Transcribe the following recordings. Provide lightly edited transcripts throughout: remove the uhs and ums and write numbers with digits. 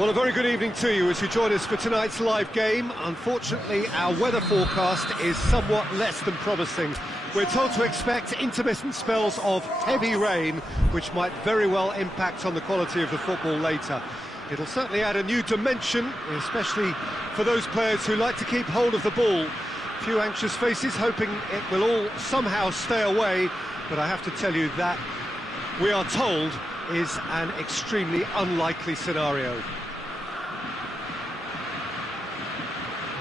Well, a very good evening to you as you join us for tonight's live game. Unfortunately, our weather forecast is somewhat less than promising. We're told to expect intermittent spells of heavy rain, which might very well impact on the quality of the football later. It'll certainly add a new dimension, especially for those players who like to keep hold of the ball. A few anxious faces hoping it will all somehow stay away, but I have to tell you that we are told is an extremely unlikely scenario.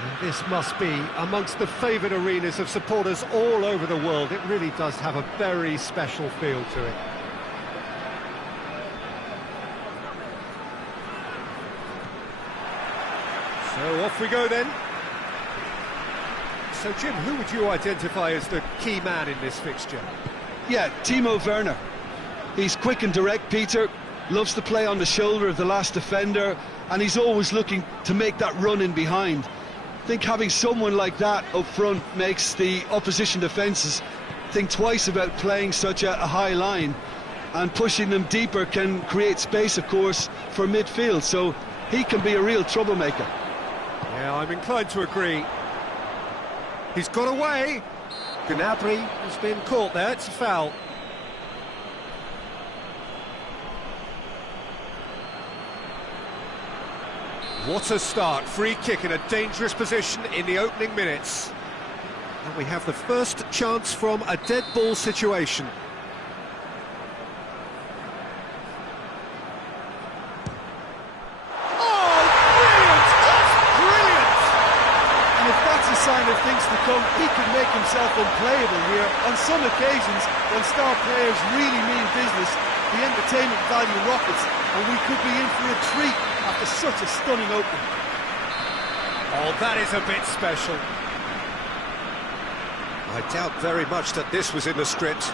And this must be amongst the favoured arenas of supporters all over the world. It really does have a very special feel to it. So off we go then. So Jim, who would you identify as the key man in this fixture? Yeah, Timo Werner. He's quick and direct, Peter, loves to play on the shoulder of the last defender, and he's always looking to make that run in behind. I think having someone like that up front makes the opposition defences think twice about playing such a high line, and pushing them deeper can create space, of course, for midfield, so he can be a real troublemaker. Yeah, I'm inclined to agree. He's got away. Gnabry has been caught there, it's a foul. What a start, free kick in a dangerous position in the opening minutes. And we have the first chance from a dead ball situation. Oh, brilliant! Just brilliant! And if that's a sign of things to come, he could make himself unplayable here. On some occasions, when star players really mean business, the entertainment value rockets, and we could be in for a treat after such a stunning opening. Oh, that is a bit special. I doubt very much that this was in the script.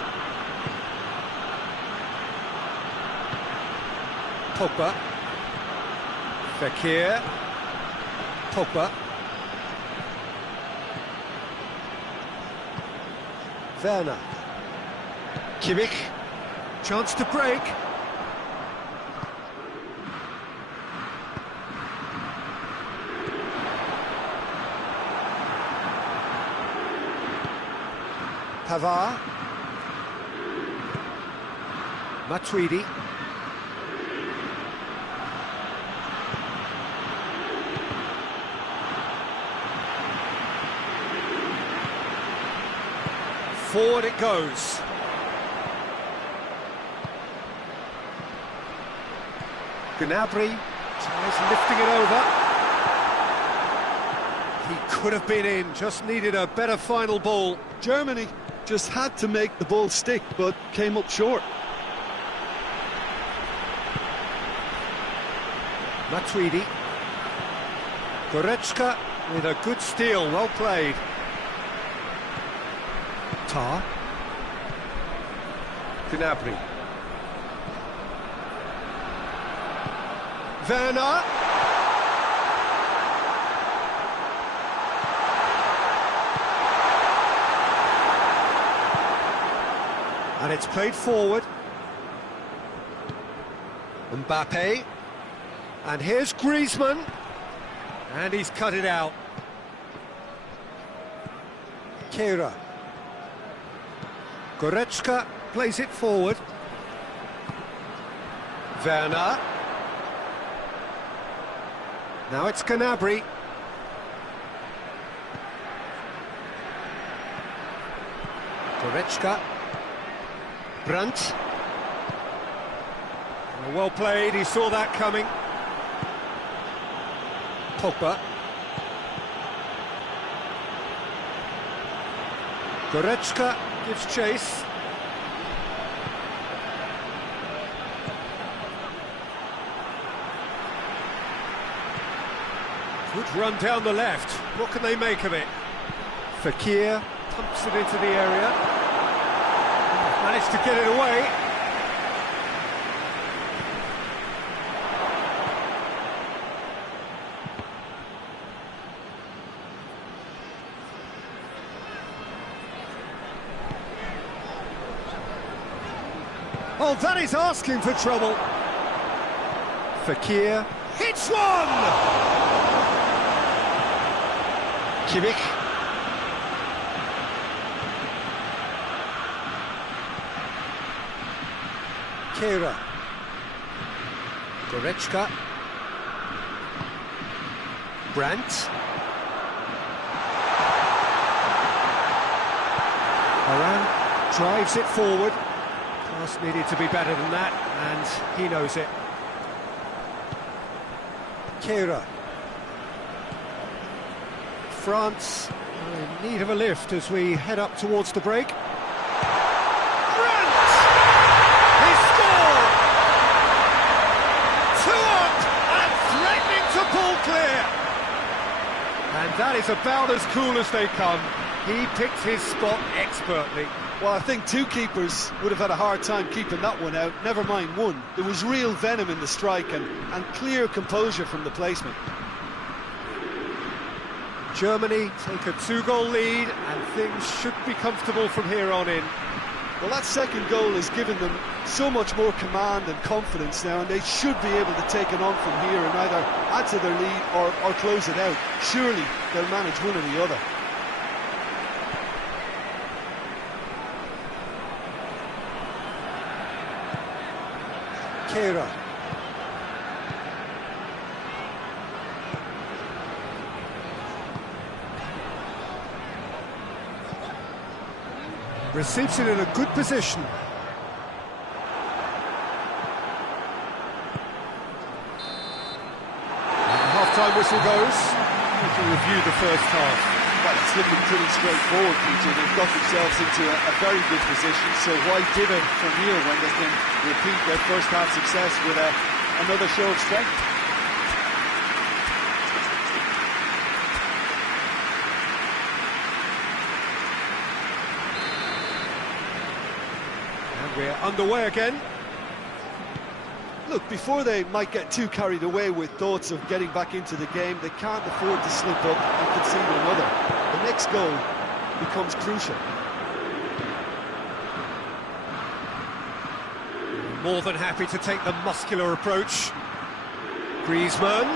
Pogba. Fekir. Pogba. Werner. Kimmich. Chance to break. Pavard. Matuidi. Forward it goes. Gnabry tries lifting it over. He could have been in, just needed a better final ball. Germany just had to make the ball stick, but came up short. Matuidi. Goretzka with a good steal, well played. Tar. Gnabry. Werner. And it's played forward. Mbappe. And here's Griezmann. And he's cut it out. Keira. Goretzka plays it forward. Werner. Now it's Gnabry. Goretzka. Brandt. Well played, he saw that coming. Pogba. Goretzka gives chase. Good run down the left. What can they make of it? Fekir pumps it into the area. Managed to get it away. Oh, that is asking for trouble. Fekir hits one! Kimmich. Kehrer. Goretzka. Brandt. Varane drives it forward. Pass needed to be better than that, and he knows it. Kehrer. France in need of a lift as we head up towards the break. Brandt! He scored! 2 up and threatening to pull clear. And that is about as cool as they come. He picked his spot expertly. Well, I think two keepers would have had a hard time keeping that one out, never mind one. There was real venom in the strike and clear composure from the placement. Germany take a 2-goal lead and things should be comfortable from here on in. Well, that second goal has given them so much more command and confidence now, and they should be able to take it on from here and either add to their lead or close it out. Surely they'll manage one or the other. Kehrer. Receives it in a good position. Half-time whistle goes. We can review the first half. Well, it's looking pretty straightforward, Peter. They've got themselves into a very good position, so why divot from here when they can repeat their first half success with another show of strength? We're underway again. Look, before they might get too carried away with thoughts of getting back into the game, they can't afford to slip up and concede another. The next goal becomes crucial. More than happy to take the muscular approach. Griezmann.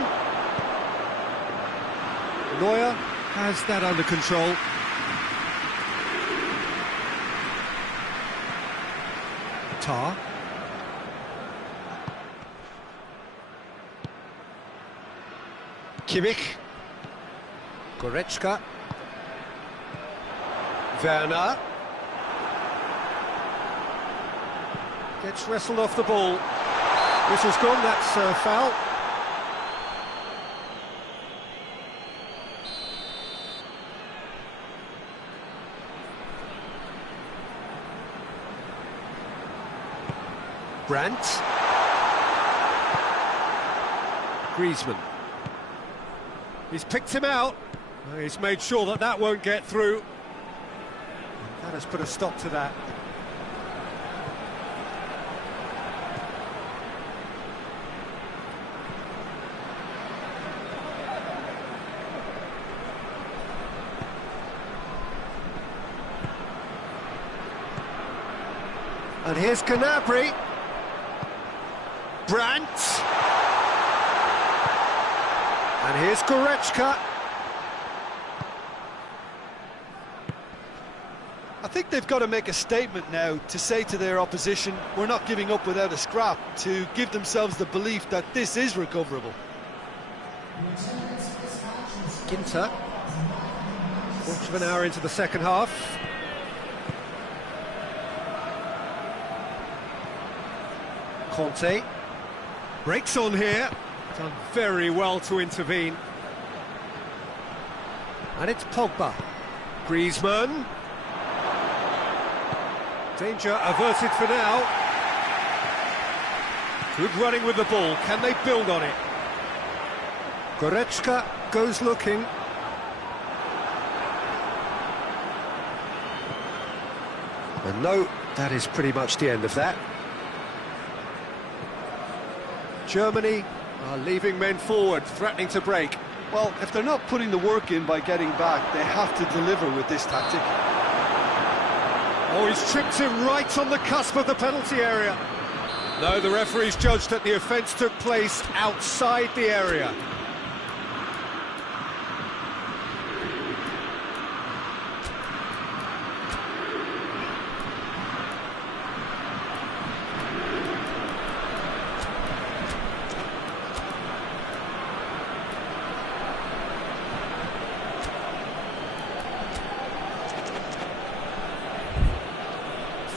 Neuer has that under control. Tar. Kimmich. Goretzka. Werner. Gets wrestled off the ball. Whistle's gone, that's a foul. Brandt. Griezmann. He's picked him out. He's made sure that that won't get through. And that has put a stop to that. And here's Gnabry. Brandt. And here's Goretzka. I think they've got to make a statement now to say to their opposition, we're not giving up without a scrap, to give themselves the belief that this is recoverable. Ginter. Quarter of an hour into the second half. Conte breaks on here, done very well to intervene. And it's Pogba. Griezmann. Danger averted for now. Good running with the ball, can they build on it? Goretzka goes looking. And no, that is pretty much the end of that. Germany are leaving men forward, threatening to break. Well, if they're not putting the work in by getting back, they have to deliver with this tactic. Oh, he's tripped him right on the cusp of the penalty area. No, the referee's judged that the offence took place outside the area.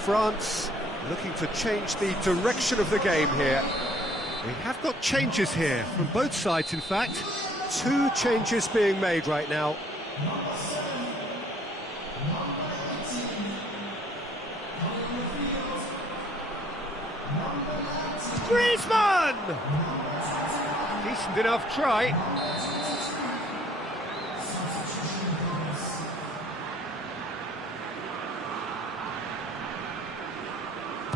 France looking to change the direction of the game here. We have got changes here from both sides, in fact. 2 changes being made right now. Griezmann! Decent enough try.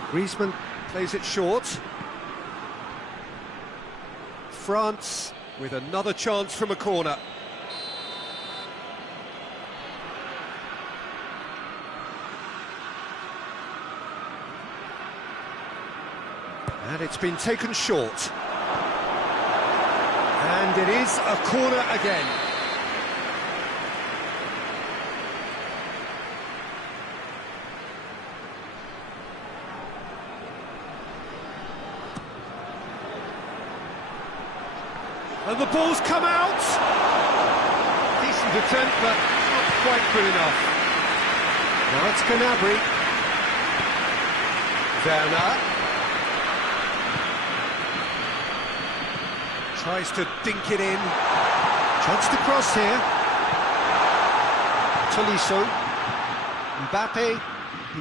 Griezmann plays it short. France with another chance from a corner. And it's been taken short. And it is a corner again. And the ball's come out! Decent attempt, but not quite good enough. Now it's Gnabry. Werner. Tries to dink it in. Chance to cross here. Tolisso. Mbappe.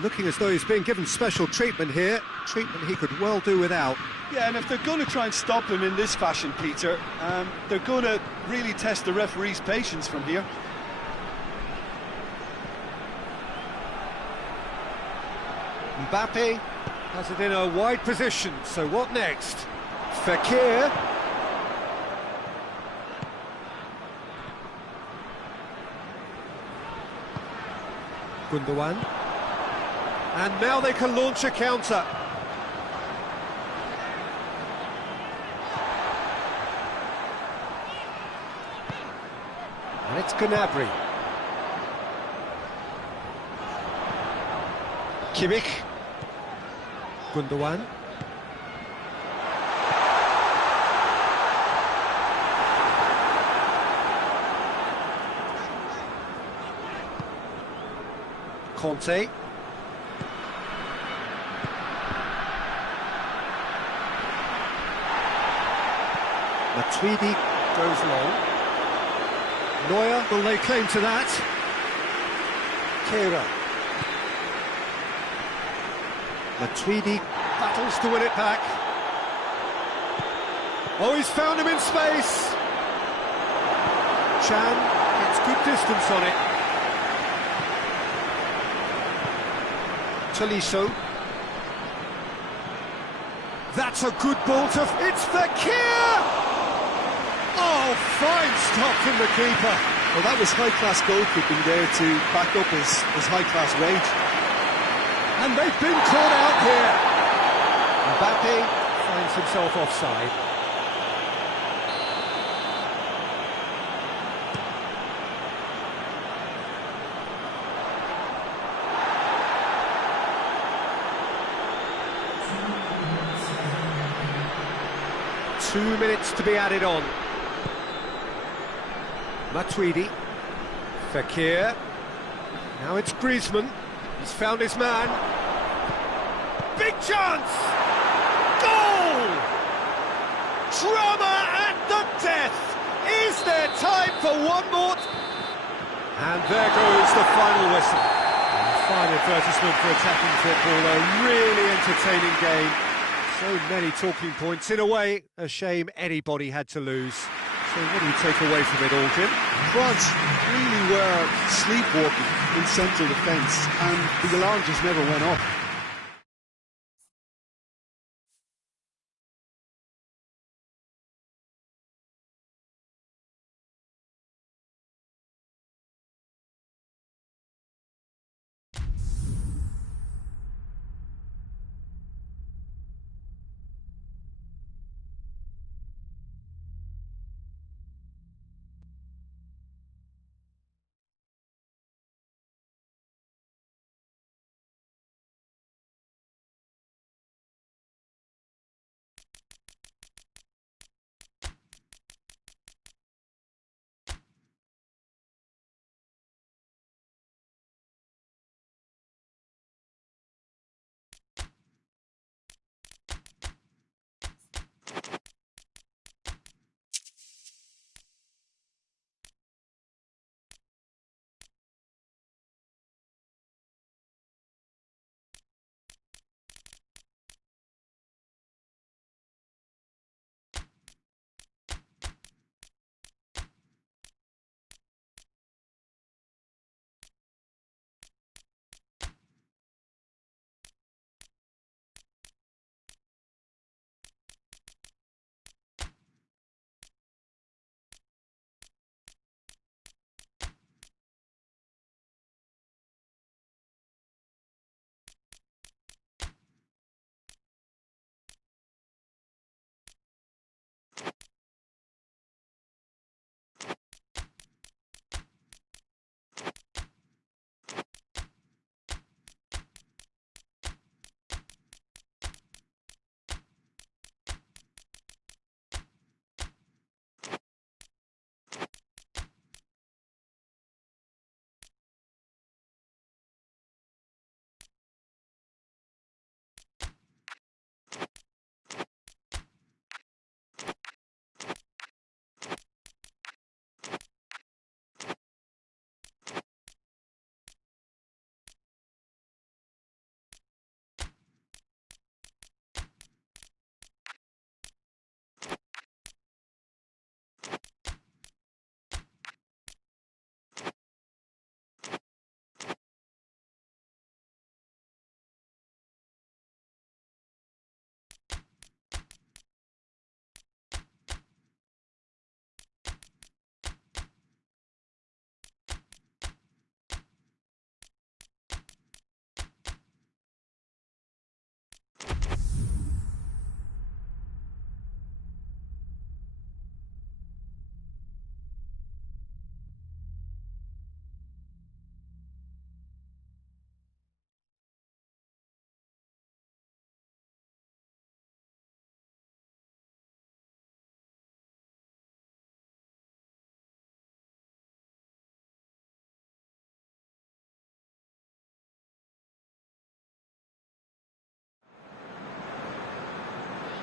Looking as though he's being given special treatment here. Treatment he could well do without. Yeah, and if they're going to try and stop him in this fashion, Peter, they're going to really test the referee's patience from here. Mbappe has it in a wide position, so what next? Fekir. Gundogan. And now they can launch a counter. And it's Gnabry. Kimmich. Gundogan. Conte. Matuidi goes long. Neuer will lay claim to that. Kehrer. Matuidi battles to win it back. Oh, he's found him in space. Chan gets good distance on it. Tolisso. That's a good ball to... It's Fekir! Oh, fine stop from the keeper. Well, that was high-class goalkeeping there to back up his high-class rage. And they've been caught out here. Mbappe finds himself offside. Two minutes to be added on. Matuidi. Fekir. Now it's Griezmann. He's found his man. Big chance! Goal! Drama at the death! Is there time for one more? And there goes the final whistle. And a fine advertisement for attacking football. A really entertaining game. So many talking points. In a way, a shame anybody had to lose. So what do you take away from it all, Jim? France really were sleepwalking in central defence, and the alarm just never went off.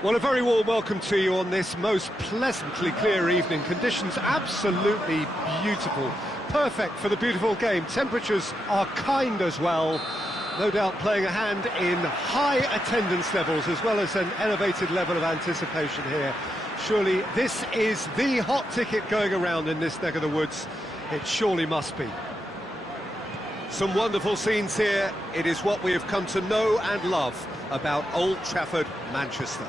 Well, a very warm welcome to you on this most pleasantly clear evening. Conditions absolutely beautiful. Perfect for the beautiful game. Temperatures are kind as well. No doubt playing a hand in high attendance levels as well as an elevated level of anticipation here. Surely this is the hot ticket going around in this neck of the woods. It surely must be. Some wonderful scenes here. It is what we have come to know and love about Old Trafford, Manchester.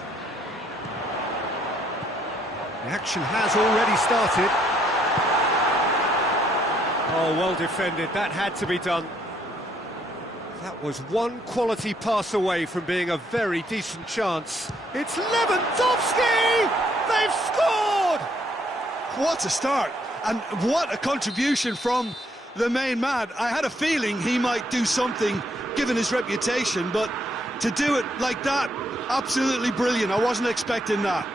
The action has already started. Oh, well defended. That had to be done. That was one quality pass away from being a very decent chance. It's Lewandowski! They've scored! What a start, and what a contribution from the main man. I had a feeling he might do something, given his reputation, but to do it like that, absolutely brilliant. I wasn't expecting that.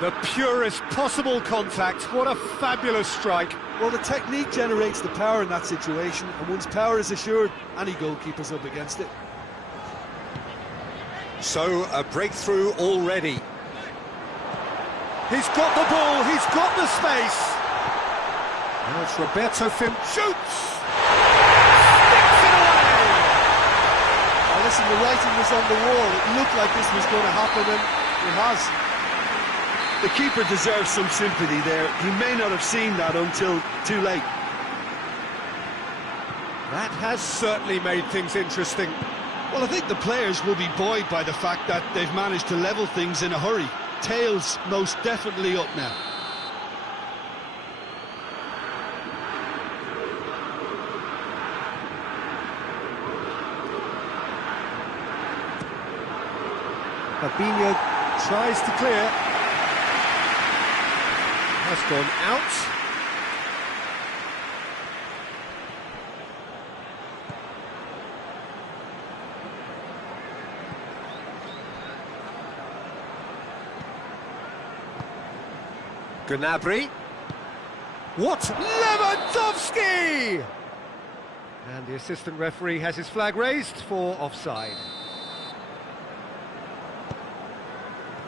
The purest possible contact. What a fabulous strike. Well, the technique generates the power in that situation, and once power is assured, any goalkeeper's up against it. So, a breakthrough already. He's got the ball, he's got the space. Now it's Roberto Firmino. Shoots! Sticks it away! Now listen, the writing was on the wall. It looked like this was going to happen, and it has. The keeper deserves some sympathy there. He may not have seen that until too late. That has certainly made things interesting. Well, I think the players will be buoyed by the fact that they've managed to level things in a hurry. Tails most definitely up now. Fabinho tries to clear. Has gone out. Gnabry. What? Lewandowski! And the assistant referee has his flag raised for offside.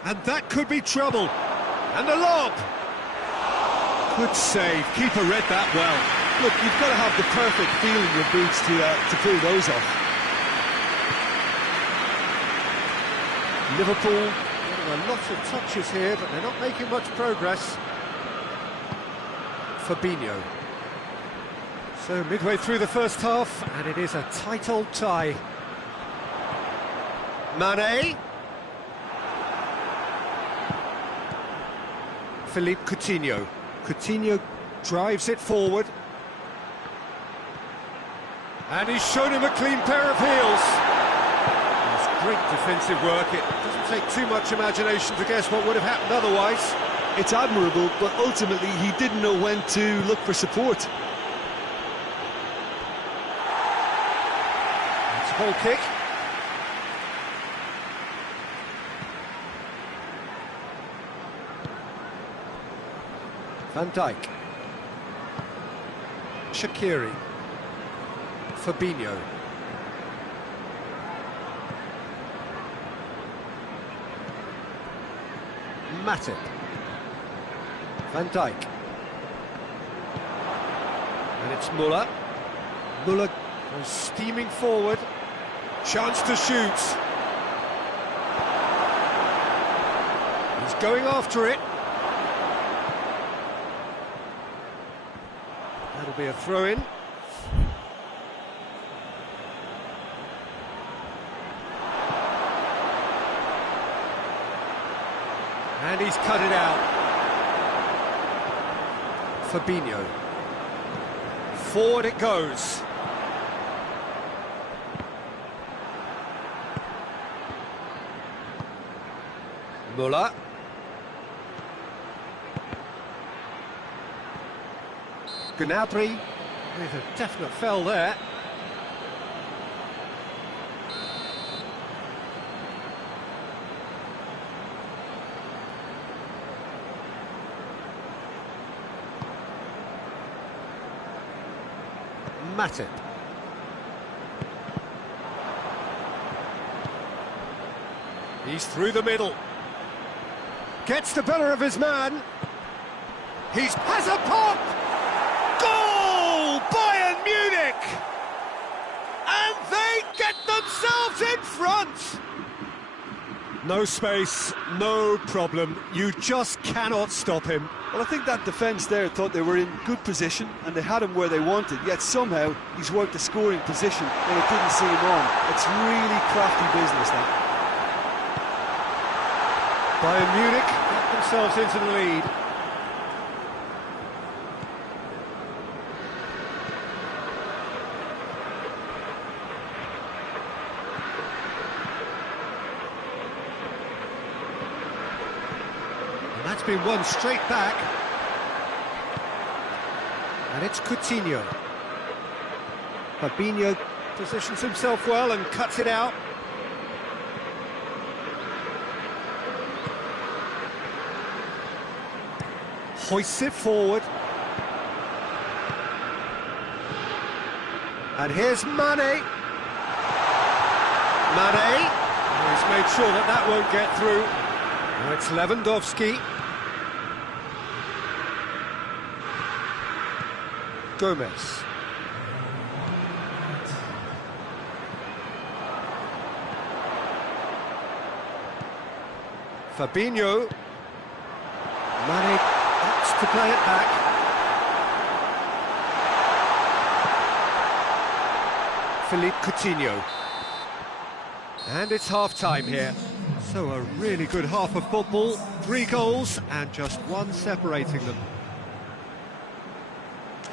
And that could be trouble. And a lob! Good save. Keeper read that well. Look, you've got to have the perfect feel in your boots to pull those off. Liverpool getting a lot of touches here, but they're not making much progress. Fabinho. So midway through the first half, and it is a tight old tie. Mane. Philippe Coutinho. Coutinho drives it forward. And he's shown him a clean pair of heels. That's great defensive work. It doesn't take too much imagination to guess what would have happened otherwise. It's admirable, but ultimately he didn't know when to look for support. It's a ball kick. Van Dijk. Shaqiri. Fabinho. Matip. Van Dijk. And it's Muller. Muller goes steaming forward. Chance to shoot. He's going after it. That'll be a throw-in. And he's cut it out. Fabinho. Forward it goes. Muller. Gnabry with a definite foul there. Matip. He's through the middle. Gets the better of his man. Has a pop! Goal! Bayern Munich! And they get themselves in front! No space, no problem. You just cannot stop him. Well, I think that defence there thought they were in good position and they had him where they wanted, yet somehow he's worked a scoring position when it didn't see him on. It's really crafty business now. Bayern Munich get themselves into the lead. And that's been won straight back. And it's Coutinho. Fabinho positions himself well and cuts it out. Hoists it forward. And here's Mane. Mane. He's made sure that that won't get through. Now it's Lewandowski. Gomez. Fabinho. Mane opts to play it back. Philippe Coutinho. And it's half-time here. So a really good half of football. 3 goals and just one separating them.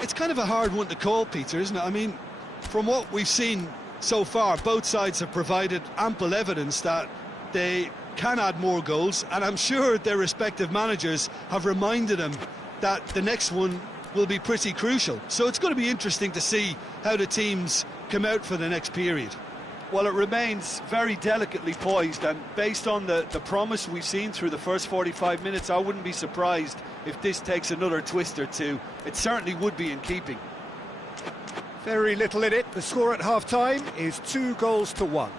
It's kind of a hard one to call, Peter, isn't it? I mean, from what we've seen so far, both sides have provided ample evidence that they can add more goals, and I'm sure their respective managers have reminded them that the next one will be pretty crucial. So it's going to be interesting to see how the teams come out for the next period. Well, it remains very delicately poised, and based on the promise we've seen through the first 45 minutes, I wouldn't be surprised if this takes another twist or two. It certainly would be in keeping. Very little in it. The score at half-time is 2-1.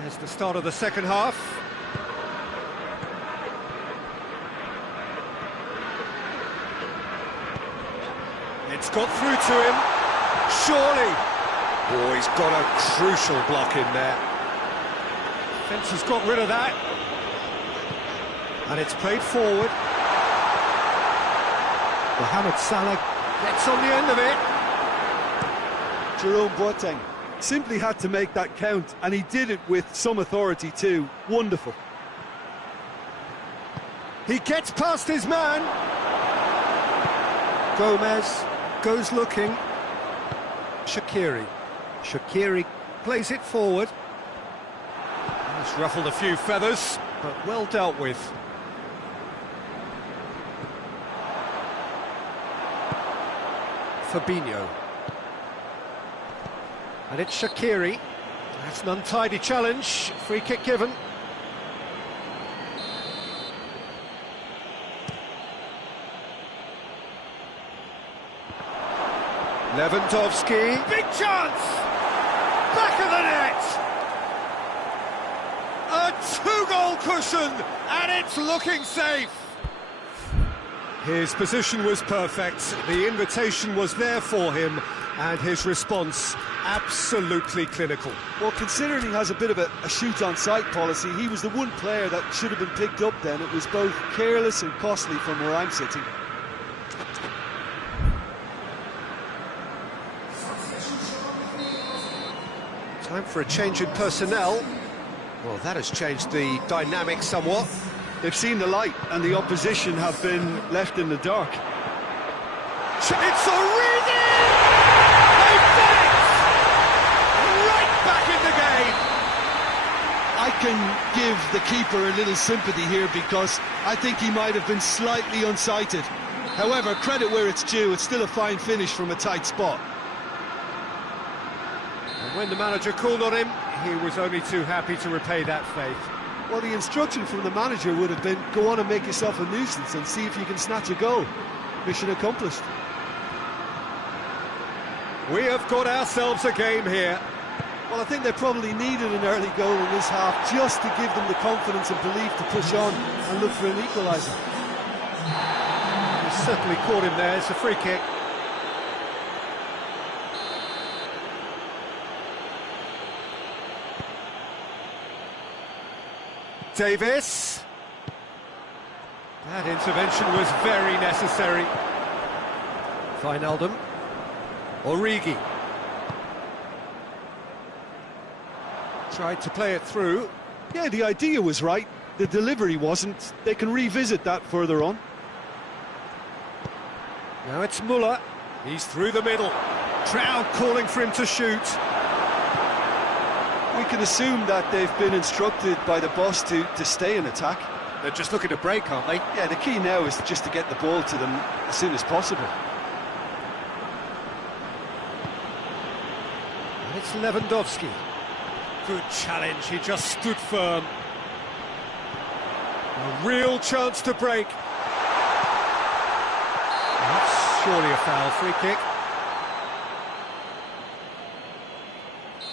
There's the start of the second half. It's got through to him. Surely. Oh, he's got a crucial block in there. Fence has got rid of that. And it's played forward. Mohamed Salah gets on the end of it. Jerome Boateng simply had to make that count, and he did it with some authority too. Wonderful. He gets past his man. Gomez goes looking. Shaqiri plays it forward. He's ruffled a few feathers, but well dealt with. Fabinho. And it's Shaqiri. That's an untidy challenge. Free kick given. Lewandowski. Big chance! Back of the net! A 2-goal cushion, and it's looking safe. His position was perfect. The invitation was there for him, and his response absolutely clinical. Well, considering he has a bit of a shoot-on-sight policy, he was the one player that should have been picked up then. It was both careless and costly from where I'm sitting. Time for a change in personnel. Well, that has changed the dynamic somewhat. They've seen the light, and the opposition have been left in the dark. It's Origi! They've done it! Right back in the game! I can give the keeper a little sympathy here because I think he might have been slightly unsighted. However, credit where it's due, it's still a fine finish from a tight spot. And when the manager called on him, he was only too happy to repay that faith. Well, the instruction from the manager would have been, go on and make yourself a nuisance and see if you can snatch a goal. Mission accomplished. We have got ourselves a game here. Well, I think they probably needed an early goal in this half just to give them the confidence and belief to push on and look for an equaliser. He's certainly caught him there. It's a free kick. Davis. That intervention was very necessary. Wijnaldum. Origi. Tried to play it through. Yeah, the idea was right. The delivery wasn't. They can revisit that further on. Now it's Muller. He's through the middle. Crowd calling for him to shoot. We can assume that they've been instructed by the boss to stay in attack. They're just looking to break, aren't they? Yeah, the key now is just to get the ball to them as soon as possible. And it's Lewandowski. Good challenge, he just stood firm. A real chance to break. That's surely a foul, free kick.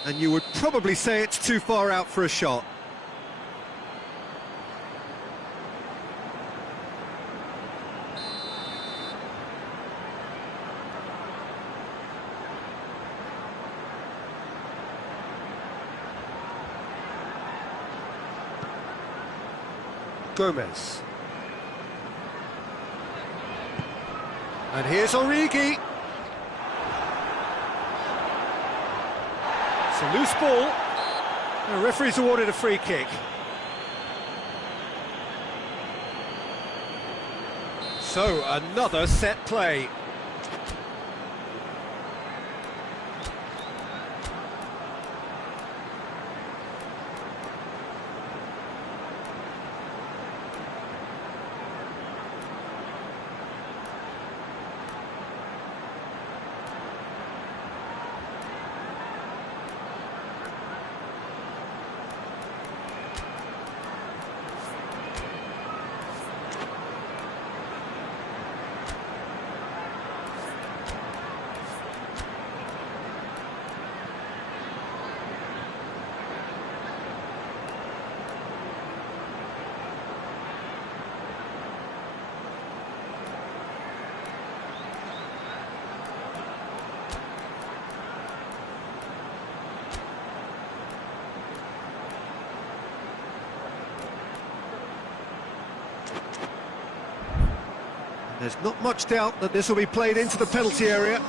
And you would probably say it's too far out for a shot. Gomez. And here's Origi. It's a loose ball. The referee's awarded a free kick. So, another set play. There's not much doubt that this will be played into the penalty area.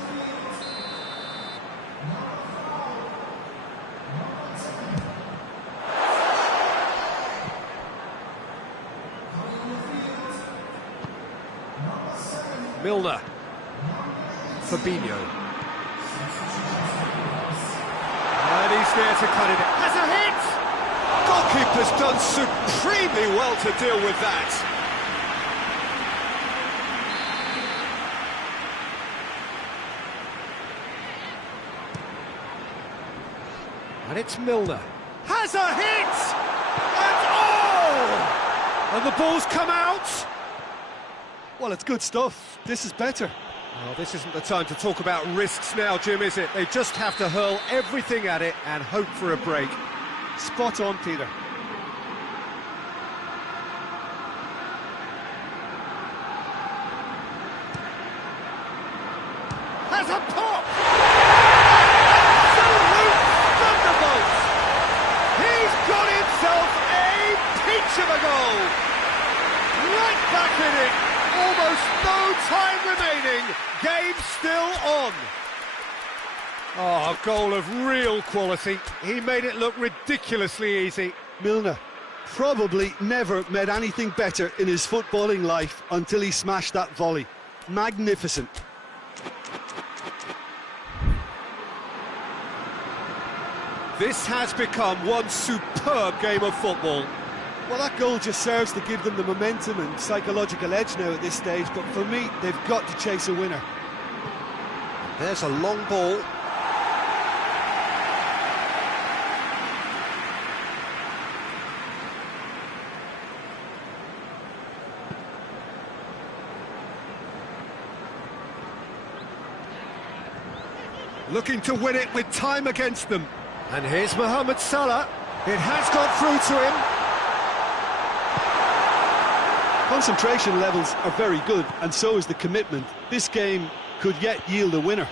Milner. Fabinho. And he's there to cut it. Has a hit! Goalkeeper's done supremely well to deal with that. And it's Milner. Has a hit! And oh! And the ball's come out! Well, it's good stuff. This is better. Well, this isn't the time to talk about risks now, Jim, is it? They just have to hurl everything at it and hope for a break. Spot on, Peter. Has a pop! Got himself a peach of a goal! Right back in it! Almost no time remaining! Game still on! Oh, a goal of real quality. He made it look ridiculously easy. Milner probably never met anything better in his footballing life until he smashed that volley. Magnificent. This has become one superb game of football. Well, that goal just serves to give them the momentum and psychological edge now at this stage, but for me, they've got to chase a winner. There's a long ball. Looking to win it with time against them. And here's Mohamed Salah. It has got through to him. Concentration levels are very good, and so is the commitment. This game could yet yield a winner.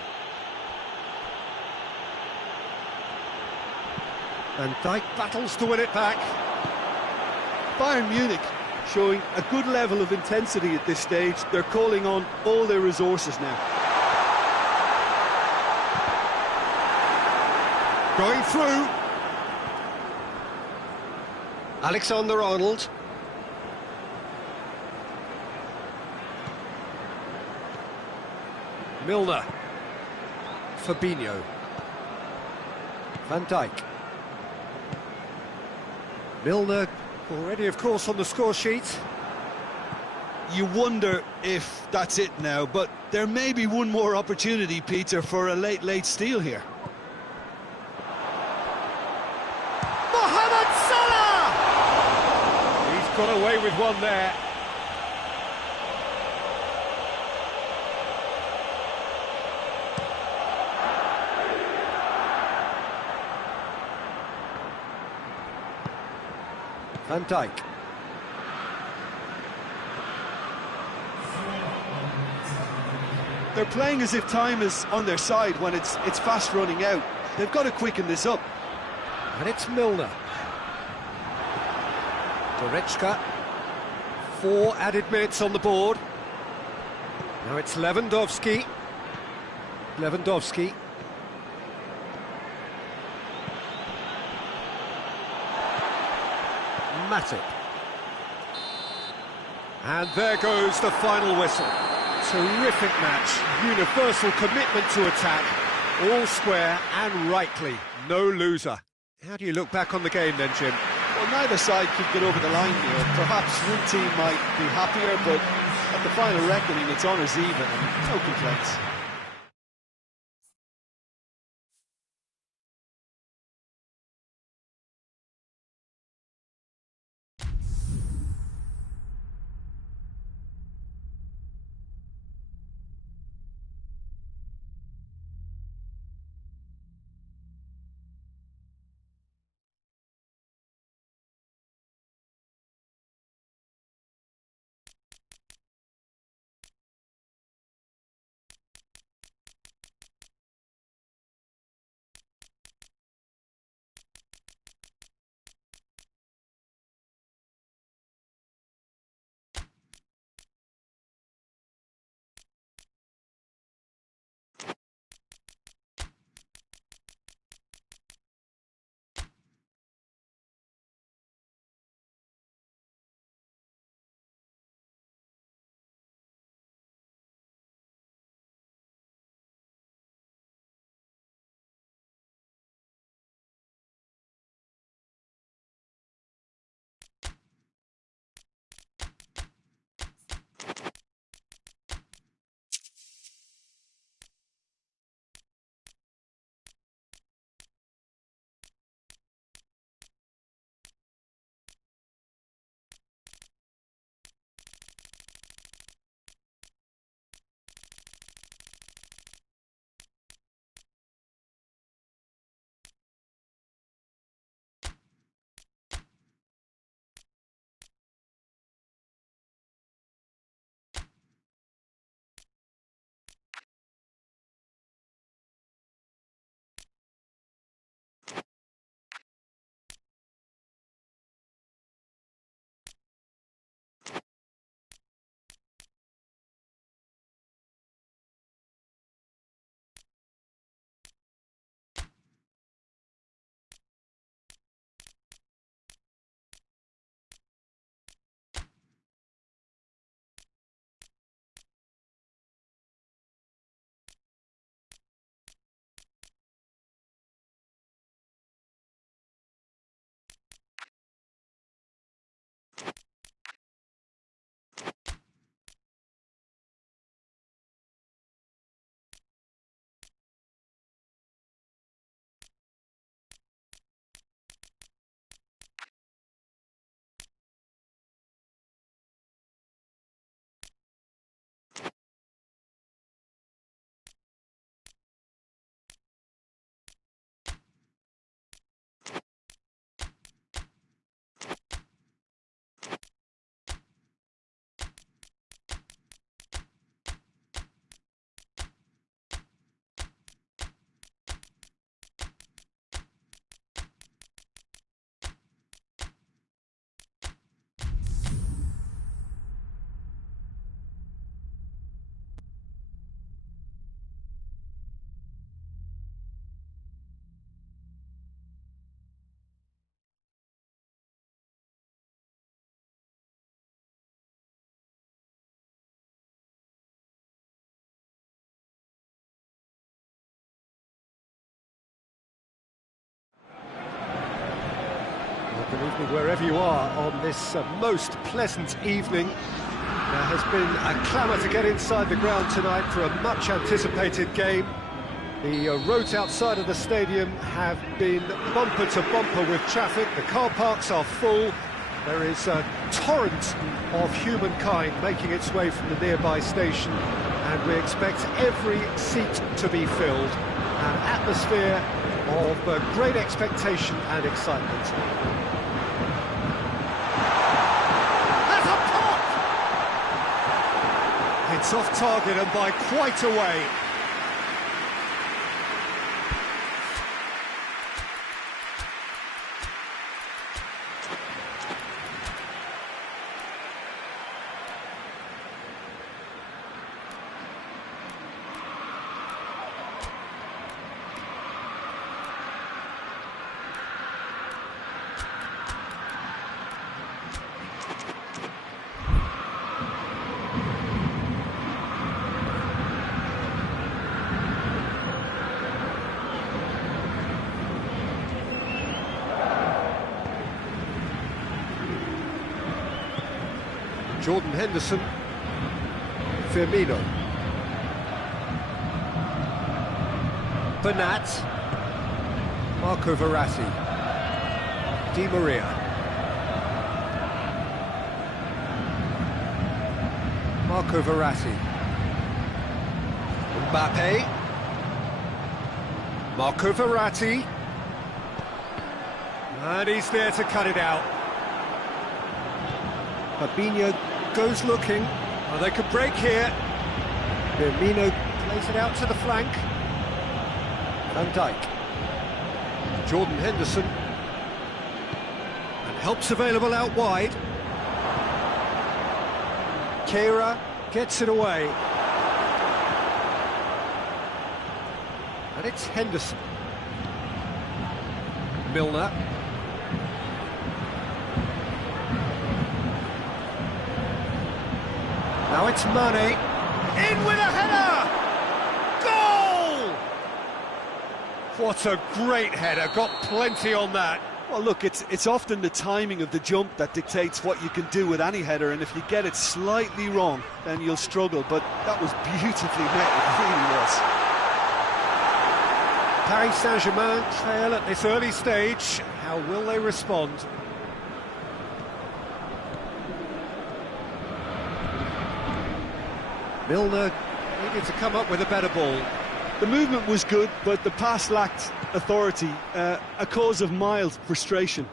And Dijk battles to win it back. Bayern Munich showing a good level of intensity at this stage. They're calling on all their resources now. Going through. Alexander-Arnold. Milner. Fabinho. Van Dijk. Milner already, of course, on the score sheet. You wonder if that's it now, but there may be one more opportunity, Peter, for a late steal here. Mohamed Salah! He's got away with one there. Van Dijk. They're playing as if time is on their side when it's fast running out. They've got to quicken this up. And it's Milner. Goretzka. 4 added minutes on the board. Now it's Lewandowski. Lewandowski. Matip. And there goes the final whistle. Terrific match, universal commitment to attack, all square and rightly, no loser. How do you look back on the game then, Jim? Well, neither side could get over the line here. Perhaps one team might be happier, but at the final reckoning, it's honours even, and no complaints. certainly wherever you are on this most pleasant evening. There has been a clamour to get inside the ground tonight for a much-anticipated game. The roads outside of the stadium have been bumper to bumper with traffic. The car parks are full. There is a torrent of humankind making its way from the nearby station, and we expect every seat to be filled. An atmosphere of great expectation and excitement. That's a pop! It's off target and by quite a way. Jordan Henderson, Firmino, Bernat, Marco Verratti, Di Maria, Marco Verratti, Mbappe, Marco Verratti, and he's there to cut it out. Fabinho goes looking. Oh, they could break here. Firmino plays it out to the flank. Van Dijk. Jordan Henderson. And help's available out wide. Keira gets it away. And it's Henderson. Milner. Now it's Mane, in with a header! Goal! What a great header, got plenty on that. Well, look, it's often the timing of the jump that dictates what you can do with any header, and if you get it slightly wrong, then you'll struggle, but that was beautifully met, it really was. Paris Saint-Germain trail at this early stage. How will they respond? Milner needed to come up with a better ball. The movement was good, but the pass lacked authority, a cause of mild frustration.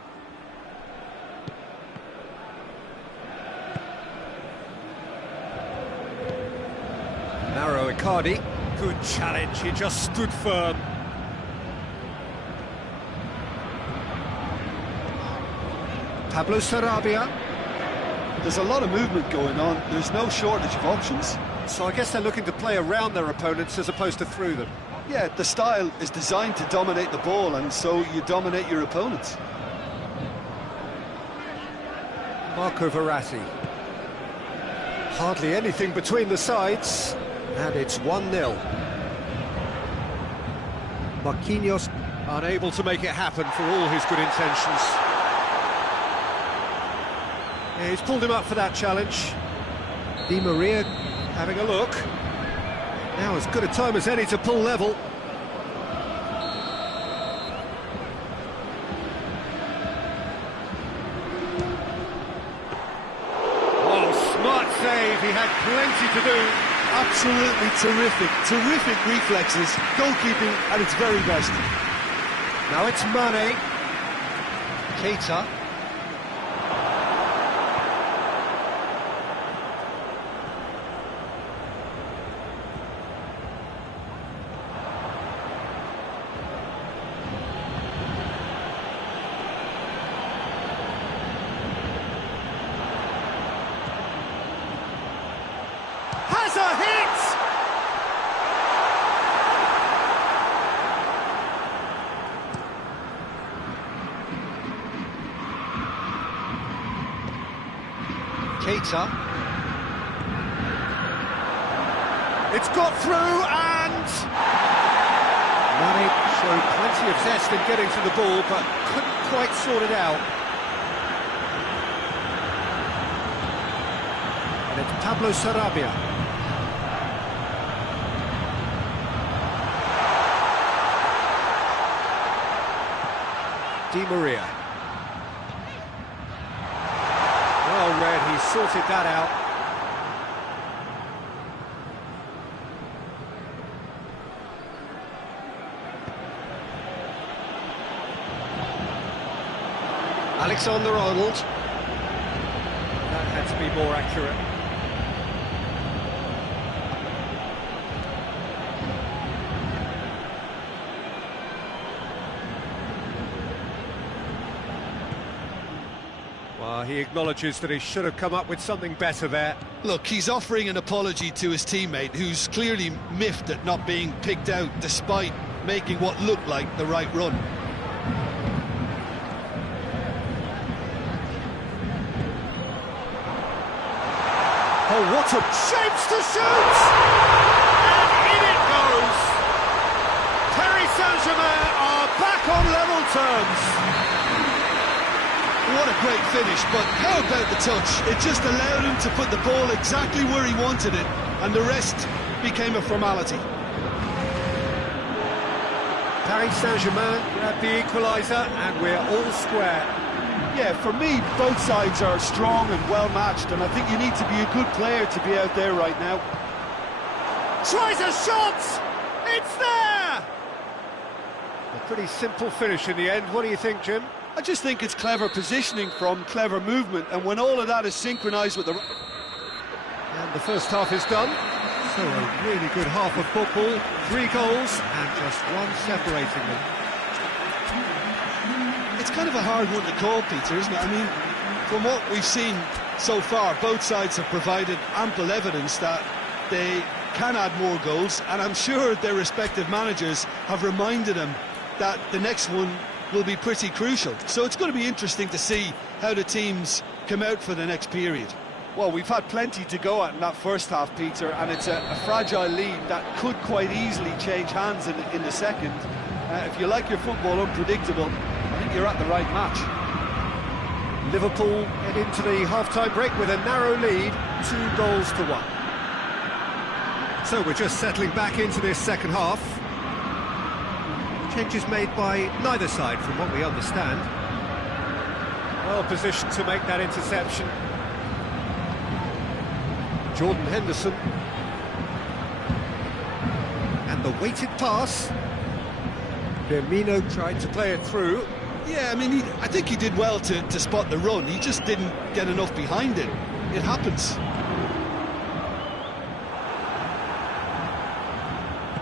Narrow Icardi, good challenge, he just stood firm. Pablo Sarabia. There's a lot of movement going on, there's no shortage of options. So I guess they're looking to play around their opponents as opposed to through them. Yeah, the style is designed to dominate the ball, and so you dominate your opponents. Marco Verratti. Hardly anything between the sides, and it's 1-0. Marquinhos unable to make it happen for all his good intentions. Yeah, he's pulled him up for that challenge. Di Maria having a look. Now as good a time as any to pull level. Oh, smart save, he had plenty to do. Absolutely terrific reflexes, goalkeeping at its very best. Now it's Mane. Keita. Has a hit! Keita. It's got through and... Mane showed plenty of zest in getting to the ball, but couldn't quite sort it out. it's Pablo Sarabia. Di Maria. Well read, he sorted that out. Alexander-Arnold. That had to be more accurate. Well, he acknowledges that he should have come up with something better there. Look, he's offering an apology to his teammate, who's clearly miffed at not being picked out despite making what looked like the right run. Oh, what a chance to shoot! And in it goes! Paris Saint-Germain are back on level terms. What a great finish, but how about the touch? It just allowed him to put the ball exactly where he wanted it, and the rest became a formality. Paris Saint-Germain grabbed the equaliser, and we're all square. Yeah, for me, both sides are strong and well-matched, and I think you need to be a good player to be out there right now. Tries a shot! It's there! A pretty simple finish in the end. What do you think, Jim? I just think it's clever positioning from clever movement, and when all of that is synchronised with the... And the first half is done. So a really good half of football, 3 goals, and just one separating them. It's kind of a hard one to call, Peter, isn't it? I mean, from what we've seen so far, both sides have provided ample evidence that they can add more goals, and I'm sure their respective managers have reminded them that the next one will be pretty crucial. So it's going to be interesting to see how the teams come out for the next period. Well, we've had plenty to go at in that first half, Peter, and it's a fragile lead that could quite easily change hands in the second. If you like your football unpredictable, I think you're at the right match. Liverpool head into the half-time break with a narrow lead, 2 goals to 1. So we're just settling back into this second half. Changes made by neither side, from what we understand. Well positioned to make that interception. Jordan Henderson. And the weighted pass. Firmino tried to play it through. Yeah, I mean, I think he did well to spot the run. He just didn't get enough behind it. It happens.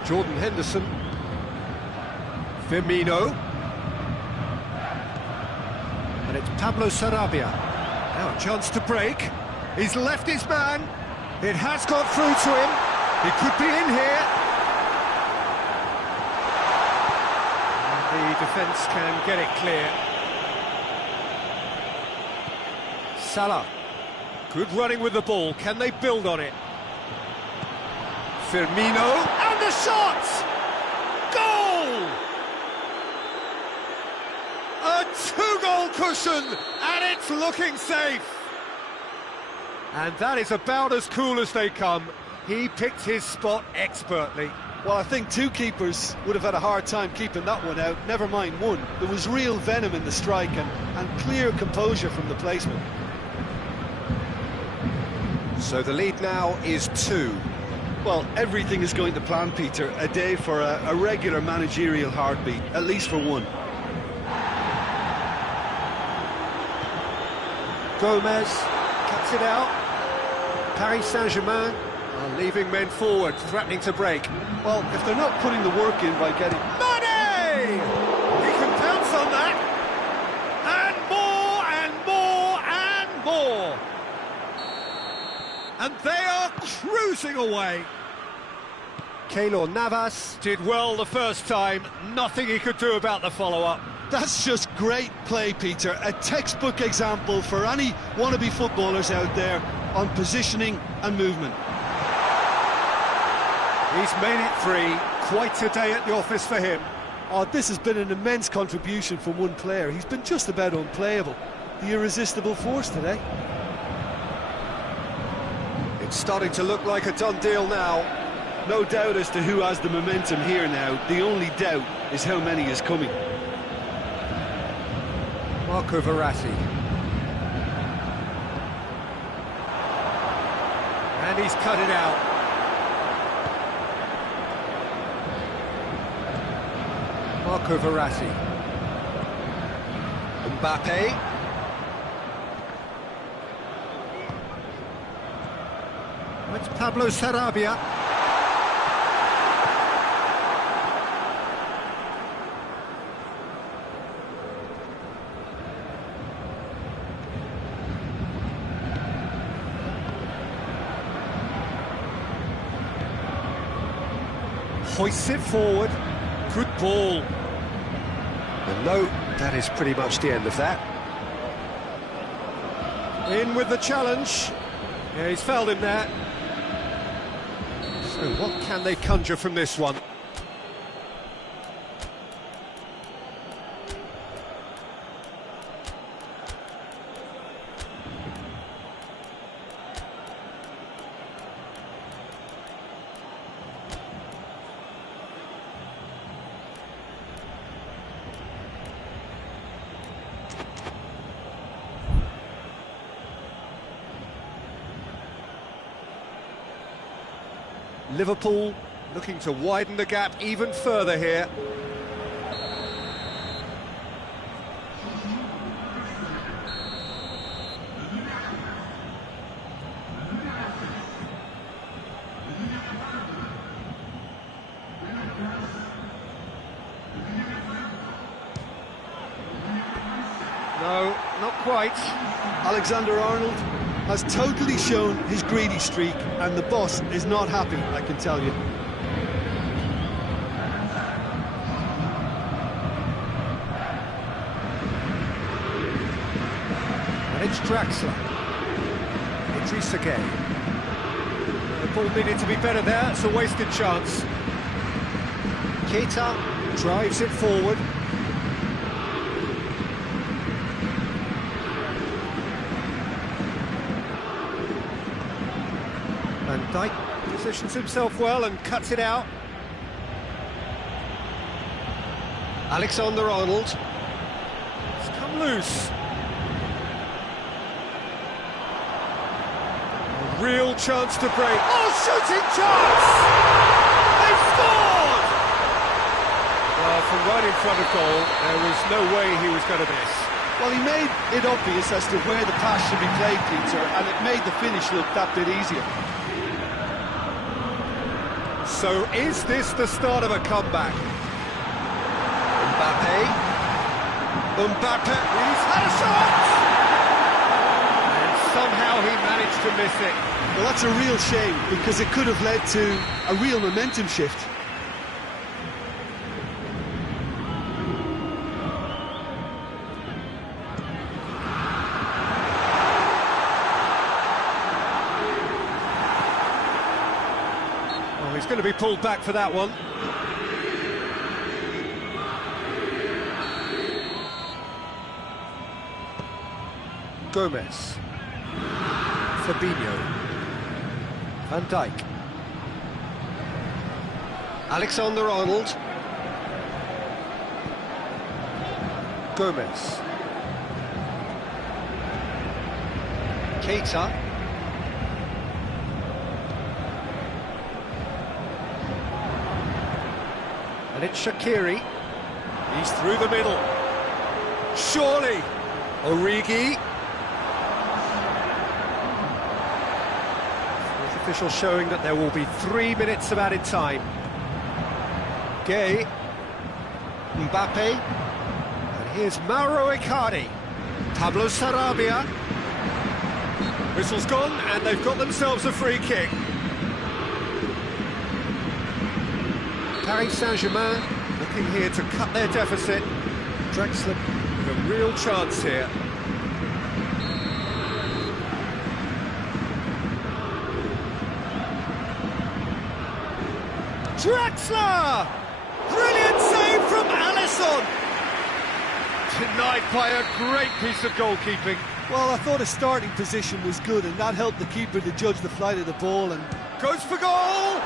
Jordan Henderson. Firmino. And it's Pablo Sarabia. Now a chance to break. He's left his man. It has got through to him. He could be in here. The defence can get it clear. Salah. Good running with the ball. Can they build on it? Firmino. And the shot! Goal! A 2-goal cushion, and it's looking safe. And that is about as cool as they come. He picked his spot expertly. Well, I think 2 keepers would have had a hard time keeping that one out, never mind 1. There was real venom in the strike and clear composure from the placement. So the lead now is 2. Well, everything is going to plan, Peter. A day for a regular managerial heartbeat, at least for 1. Gomez cuts it out. Paris Saint-Germain are leaving men forward, threatening to break. Well, if they're not putting the work in by getting... Money! He can pounce on that. And more, and more, and more. And they are cruising away. Keylor Navas did well the first time. Nothing he could do about the follow-up. That's just great play, Peter. A textbook example for any wannabe footballers out there on positioning and movement. He's made it 3. Quite a day at the office for him. Oh, this has been an immense contribution from one player. He's been just about unplayable. The irresistible force today. It's starting to look like a done deal now. No doubt as to who has the momentum here now. The only doubt is how many is coming. Marco Verratti. And he's cut it out. Marco Verratti. Mbappe. It's Pablo Sarabia. Hoists it forward. Good ball. And no, that is pretty much the end of that. In with the challenge. Yeah, he's fouled him there. So what can they conjure from this one? Liverpool looking to widen the gap even further here. No, not quite. Alexander-Arnold has totally shown his greedy streak, and the boss is not happy, I can tell you. And it's Draxler. Idrissa Gueye. The ball needed to be better there, it's a wasted chance. Keita drives it forward. Van Dijk positions himself well and cuts it out. Alexander-Arnold. It's come loose. A real chance to break. Oh, shooting chance! They've scored! Well, from right in front of goal, there was no way he was going to miss. Well, he made it obvious as to where the pass should be played, Peter, and it made the finish look that bit easier. So is this the start of a comeback? Mbappe. Mbappe, he's had a shot! And somehow he managed to miss it. Well, that's a real shame, because it could have led to a real momentum shift. He's going to be pulled back for that one. Gomez. Fabinho. Van Dijk. Alexander-Arnold. Gomez. Keita. And it's Shaqiri. He's through the middle. Surely. Origi. Fourth official showing that there will be 3 minutes of added time. Gueye. Mbappe. And here's Mauro Icardi. Pablo Sarabia. Whistle's gone, and they've got themselves a free kick. Paris Saint-Germain looking here to cut their deficit. Draxler with a real chance here. Draxler! Brilliant save from Alisson! Denied by a great piece of goalkeeping. Well, I thought his starting position was good, and that helped the keeper to judge the flight of the ball, and Goes for goal!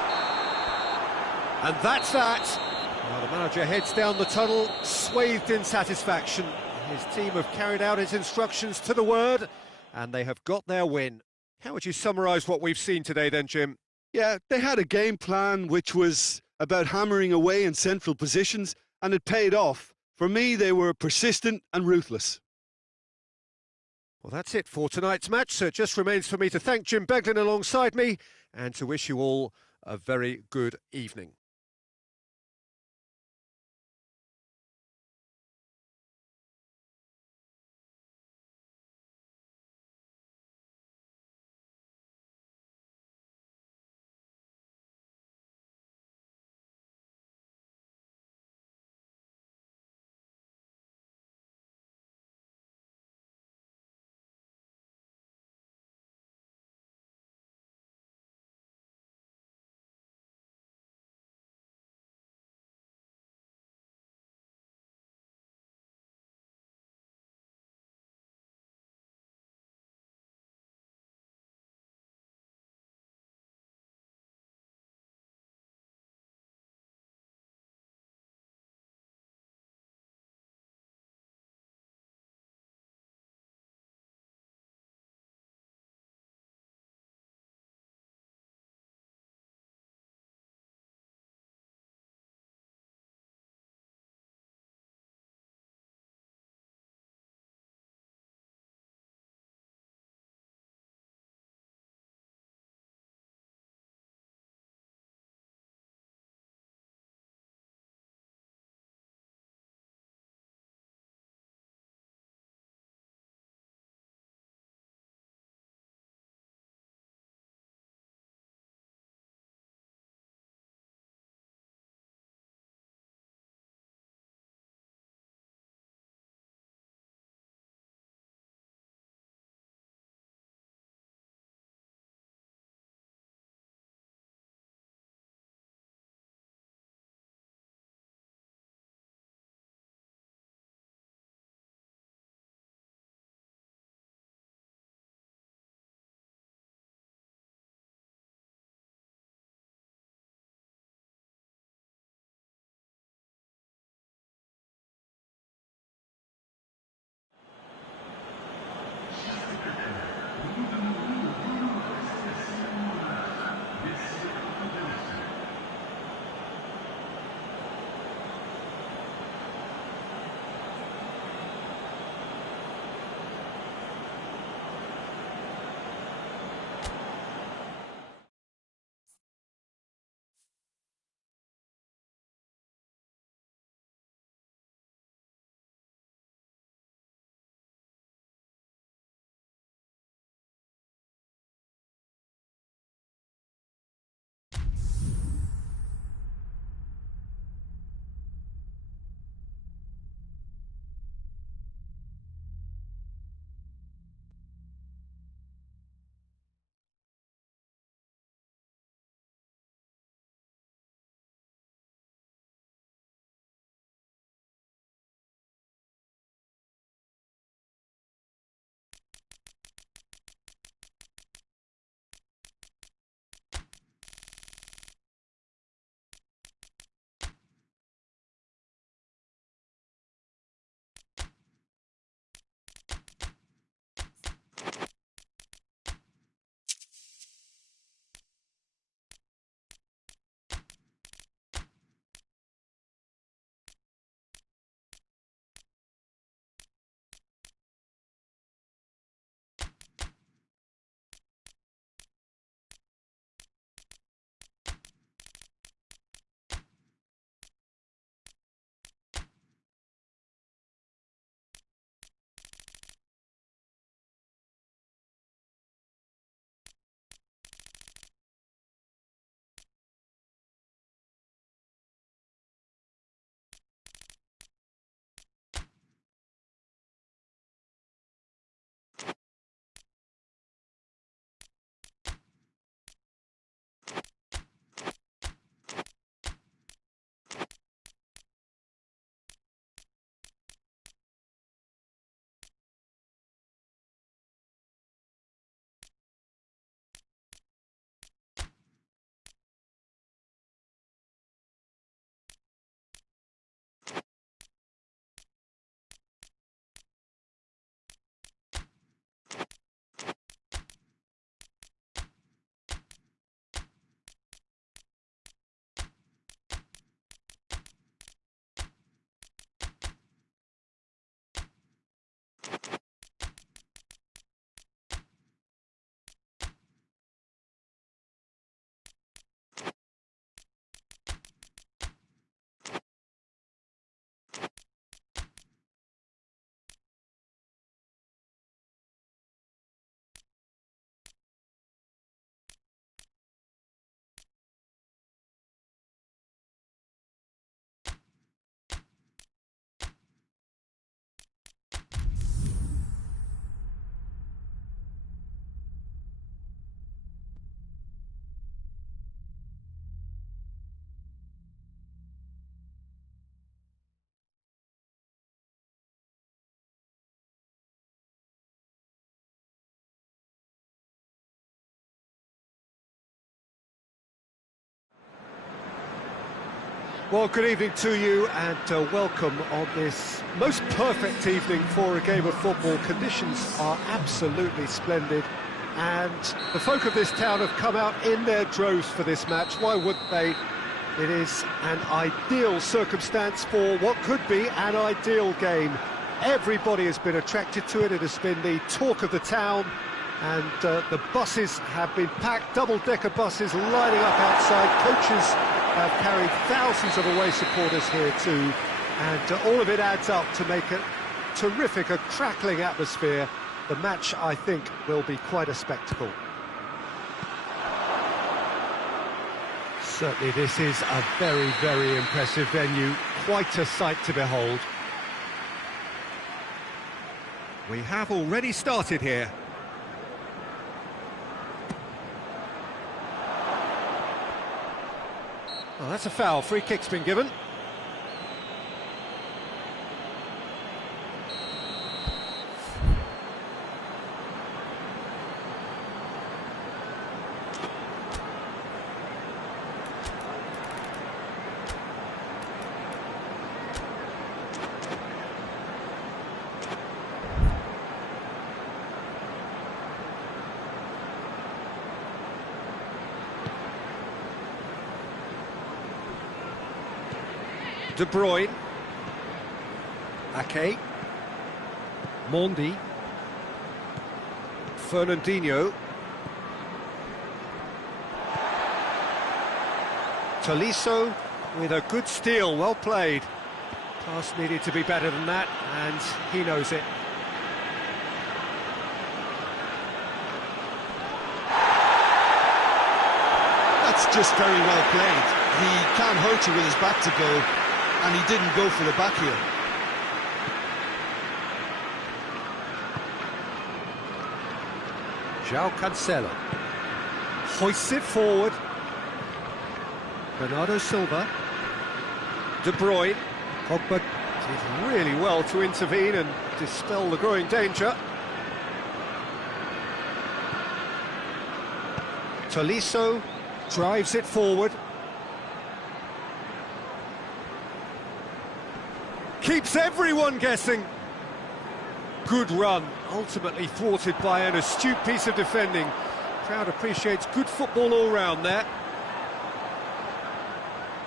And that's that. Well, the manager heads down the tunnel, swathed in satisfaction. His team have carried out his instructions to the word, and they have got their win. How would you summarise what we've seen today then, Jim? Yeah, they had a game plan which was about hammering away in central positions, and it paid off. For me, they were persistent and ruthless. Well, that's it for tonight's match, so it just remains for me to thank Jim Beglin alongside me and to wish you all a very good evening. Well, good evening to you and welcome on this most perfect evening for a game of football. Conditions are absolutely splendid and the folk of this town have come out in their droves for this match. Why wouldn't they? It is an ideal circumstance for what could be an ideal game. Everybody has been attracted to it. It has been the talk of the town, and the buses have been packed, double-decker buses lining up outside. Coaches have carried thousands of away supporters here too, and all of it adds up to make a terrific, a crackling atmosphere. The match, I think, will be quite a spectacle. Certainly this is a very, very impressive venue, quite a sight to behold. We have already started here. Well, that's a foul. Free kick's been given. De Bruyne, Ake, Mondi, Fernandinho, Tolisso with a good steal, well played. Pass needed to be better than that, and he knows it. That's just very well played. He can't hurt you with his back to go, and he didn't go for the back heel. João Cancelo hoists it forward. Bernardo Silva. De Bruyne. Pogba did really well to intervene and dispel the growing danger. Tolisso drives it forward. Keeps everyone guessing. Good run, ultimately thwarted by an astute piece of defending. Crowd appreciates good football all round there.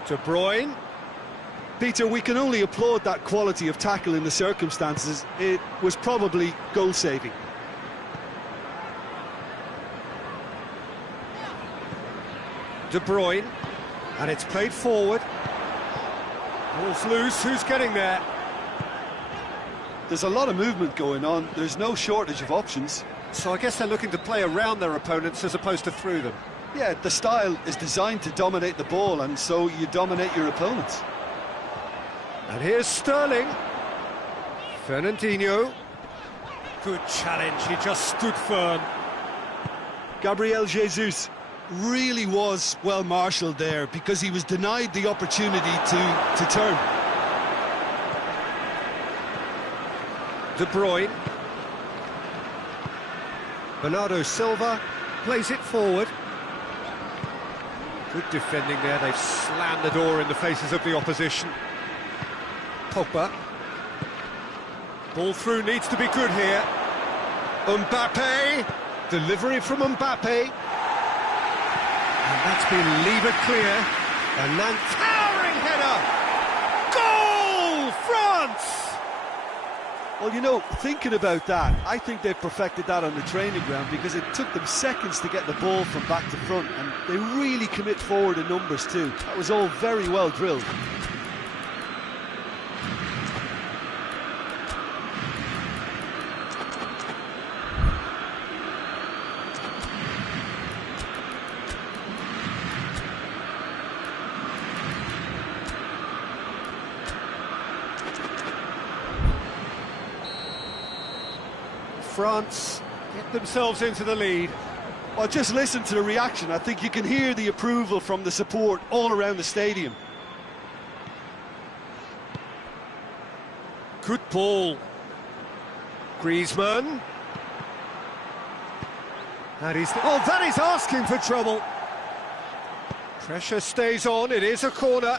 De Bruyne. Peter, we can only applaud that quality of tackle in the circumstances. It was probably goal-saving. De Bruyne, and it's played forward. Ball's loose, who's getting there? There's a lot of movement going on, there's no shortage of options. So I guess they're looking to play around their opponents as opposed to through them. Yeah, the style is designed to dominate the ball, and so you dominate your opponents. And here's Sterling. Fernandinho. Good challenge, he just stood firm. Gabriel Jesus really was well marshalled there because he was denied the opportunity to turn. De Bruyne. Bernardo Silva plays it forward. Good defending there, they've slammed the door in the faces of the opposition. Pogba. Ball through needs to be good here. Mbappe. Delivery from Mbappe. And that's been levered clear. And then towering header! Goal! France! Well, you know, thinking about that, I think they perfected that on the training ground because it took them seconds to get the ball from back to front, and they really commit forward in numbers too. That was all very well drilled. France get themselves into the lead. Well, just listen to the reaction. I think you can hear the approval from the support all around the stadium. Good ball. Griezmann. That is asking for trouble. Pressure stays on, it is a corner.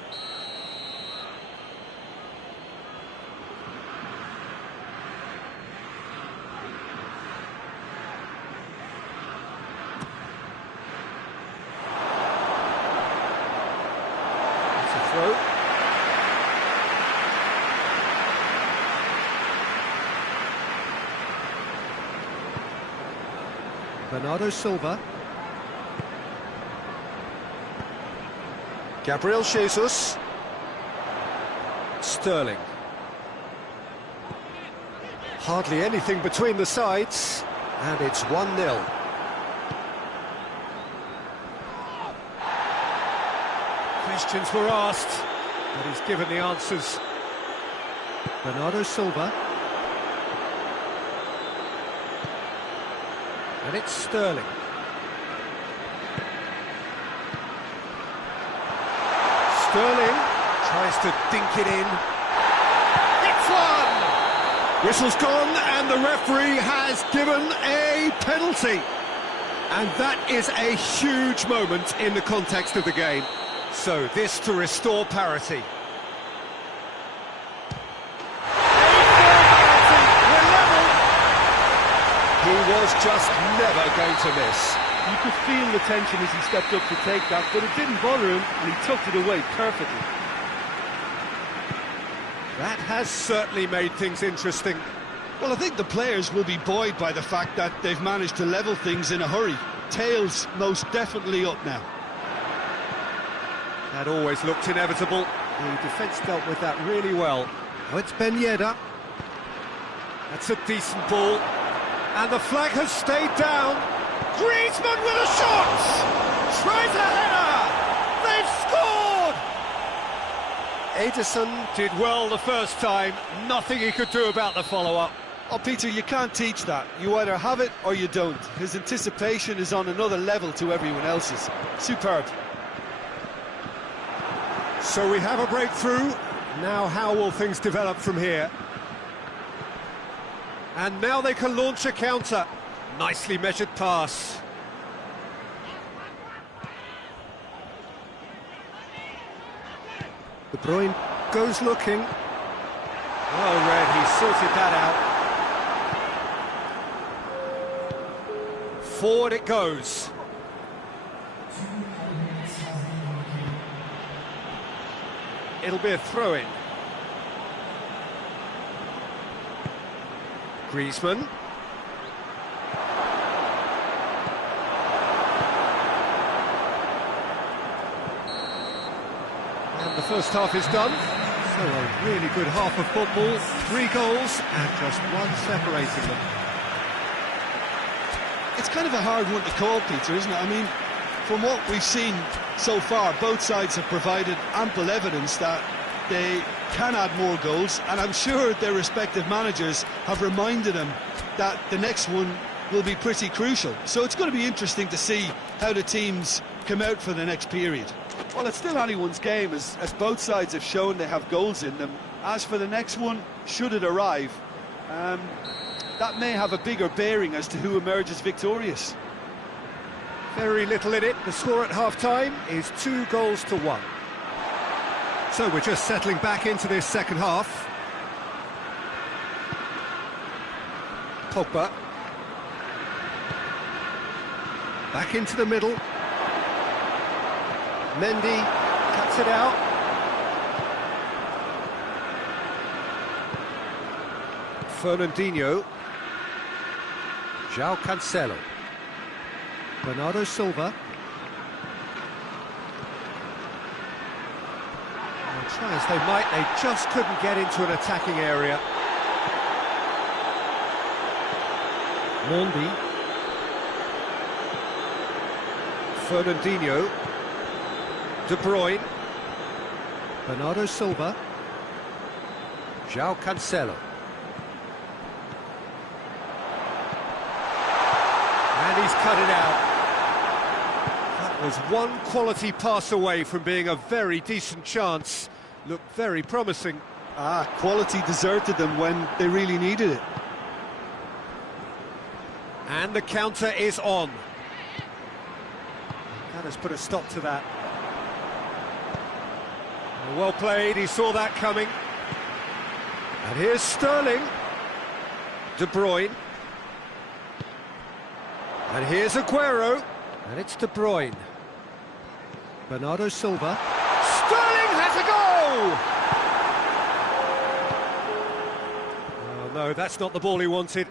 Aguero. Bernardo Silva. Gabriel Jesus. Sterling. Hardly anything between the sides, and it's 1-0. Questions were asked, but he's given the answers. Bernardo Silva. And it's Sterling. Sterling tries to dink it in. It's one! Whistle's gone, and the referee has given a penalty. And that is a huge moment in the context of the game. So this to restore parity. He was just never going to miss. You could feel the tension as he stepped up to take that, but it didn't bother him, and he tucked it away perfectly. That has certainly made things interesting. Well, I think the players will be buoyed by the fact that they've managed to level things in a hurry. Tails most definitely up now. That always looked inevitable. The defence dealt with that really well. Oh, it's Ben Yedder. That's a decent ball. And the flag has stayed down. Griezmann with a shot! Tries a header! They've scored! Ederson did well the first time. Nothing he could do about the follow-up. Oh, Peter, you can't teach that. You either have it or you don't. His anticipation is on another level to everyone else's. Superb. So we have a breakthrough. Now how will things develop from here? And now they can launch a counter. Nicely measured pass. De Bruyne goes looking. Well read, he sorted that out. Forward it goes. It'll be a throw-in. Griezmann. And the first half is done. So a really good half of football. 3 goals and just one separating them. It's kind of a hard one to call, Peter, isn't it? I mean, from what we've seen so far, both sides have provided ample evidence that they can add more goals, and I'm sure their respective managers have reminded them that the next one will be pretty crucial. So it's going to be interesting to see how the teams come out for the next period. Well, it's still anyone's game, as both sides have shown they have goals in them. As for the next one, should it arrive, that may have a bigger bearing as to who emerges victorious. Very little in it. The score at half-time is 2-1. So we're just settling back into this second half. Pogba. Back into the middle. Mendy cuts it out. Fernandinho. João Cancelo. Bernardo Silva. Try as they might, they just couldn't get into an attacking area. Mendy. Fernandinho. De Bruyne. Bernardo Silva. João Cancelo. And he's cut it out. That was one quality pass away from being a very decent chance. Looked very promising. Quality deserted them when they really needed it. And the counter is on. That has put a stop to that. Well played, he saw that coming. And here's Sterling. De Bruyne. And here's Aguero. And it's De Bruyne. Bernardo Silva. Sterling has has a go! Oh, no, that's not the ball he wanted.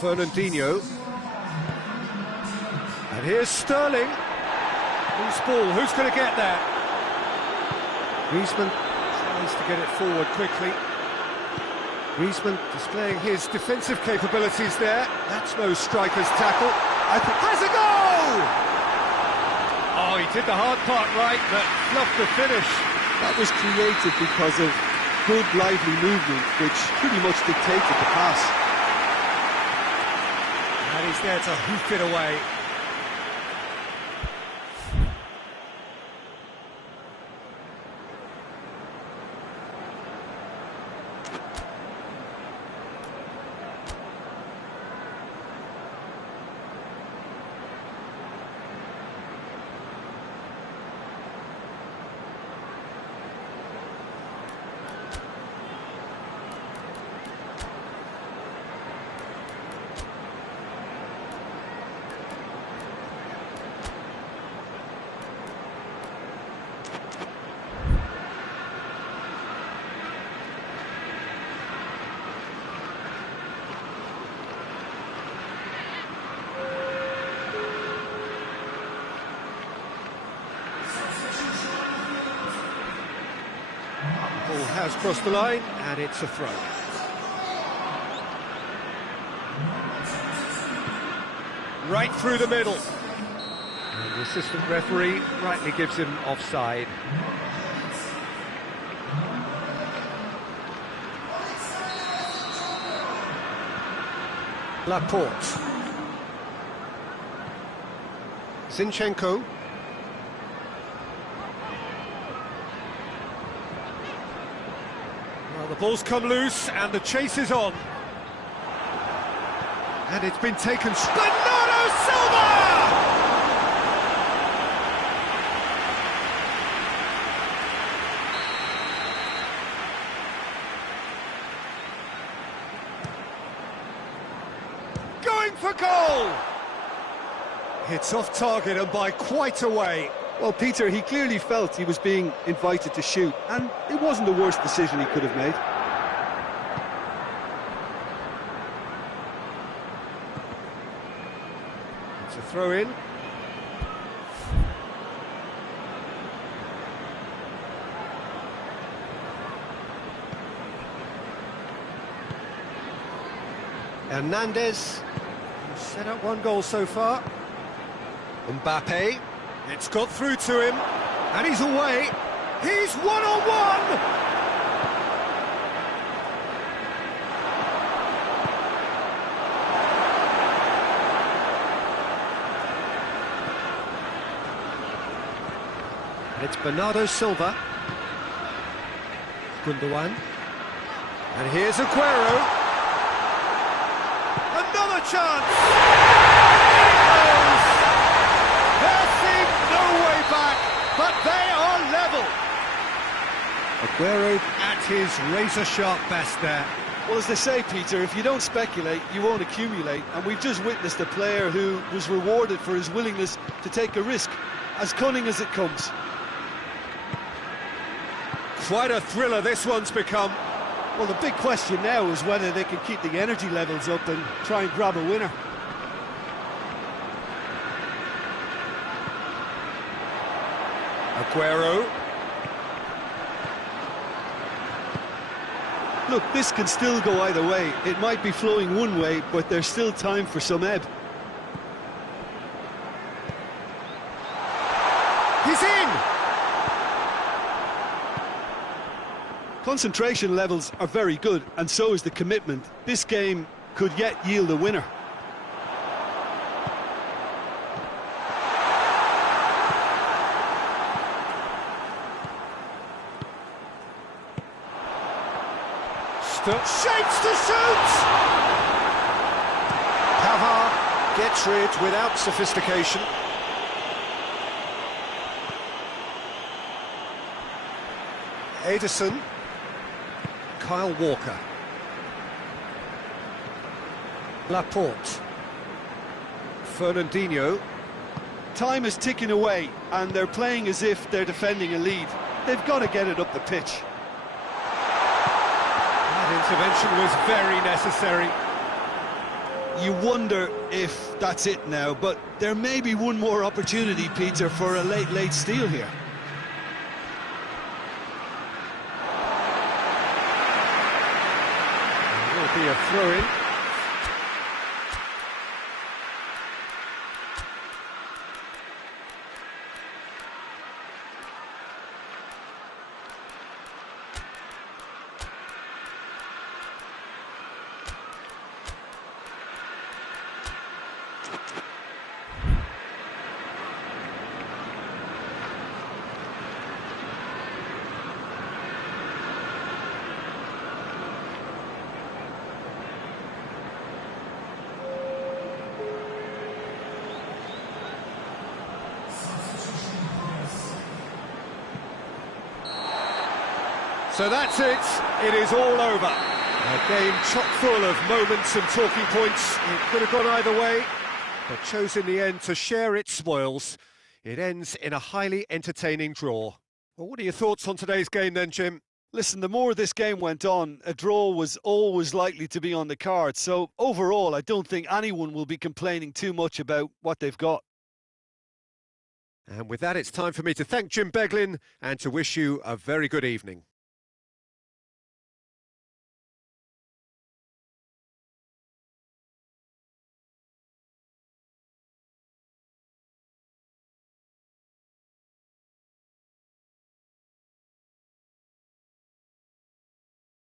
Fernandinho. And here's Sterling. Whose ball? Who's going to get that? Griezmann tries to get it forward quickly. Griezmann displaying his defensive capabilities there. That's no striker's tackle. Has a go! Oh, he did the hard part right, but fluffed the finish. That was created because of good, lively movement, which pretty much dictated the pass. And he's there to hoof it away. Ball has crossed the line, and it's a throw. Right through the middle. And the assistant referee rightly gives him offside. Laporte. Zinchenko. Well, the ball's come loose and the chase is on. And it's been taken. Bernardo Silva! Going for goal! It's off target and by quite a way. Well, Peter, he clearly felt he was being invited to shoot, and it wasn't the worst decision he could have made. It's a throw-in. Hernandez, who's set up one goal so far. Mbappe, it's got through to him, and he's away. He's one-on-one! It's Bernardo Silva. Gundogan. And here's Aguero. Another chance! There seems no way back, but they are level. Aguero at his razor-sharp best there. Well, as they say, Peter, if you don't speculate, you won't accumulate. And we've just witnessed a player who was rewarded for his willingness to take a risk, as cunning as it comes. Quite a thriller this one's become. Well, the big question now is whether they can keep the energy levels up and try and grab a winner. Aguero. Look, this can still go either way. It might be flowing one way, but there's still time for some ebb. He's in! Concentration levels are very good, and so is the commitment. This game could yet yield a winner. Shapes to shoot! Pavard gets rid without sophistication. Ederson. Kyle Walker. Laporte. Fernandinho. Time is ticking away, and they're playing as if they're defending a lead. they've got to get it up the pitch. That intervention was very necessary. You wonder if that's it now, but there may be one more opportunity, Peter, for a late steal here. It will be a throw-in. So that's it, it is all over. A game chock full of moments and talking points. It could have gone either way, but chose in the end to share its spoils. It ends in a highly entertaining draw. Well, what are your thoughts on today's game then, Jim? Listen, the more this game went on, a draw was always likely to be on the card. So overall, I don't think anyone will be complaining too much about what they've got. And with that, it's time for me to thank Jim Beglin and to wish you a very good evening.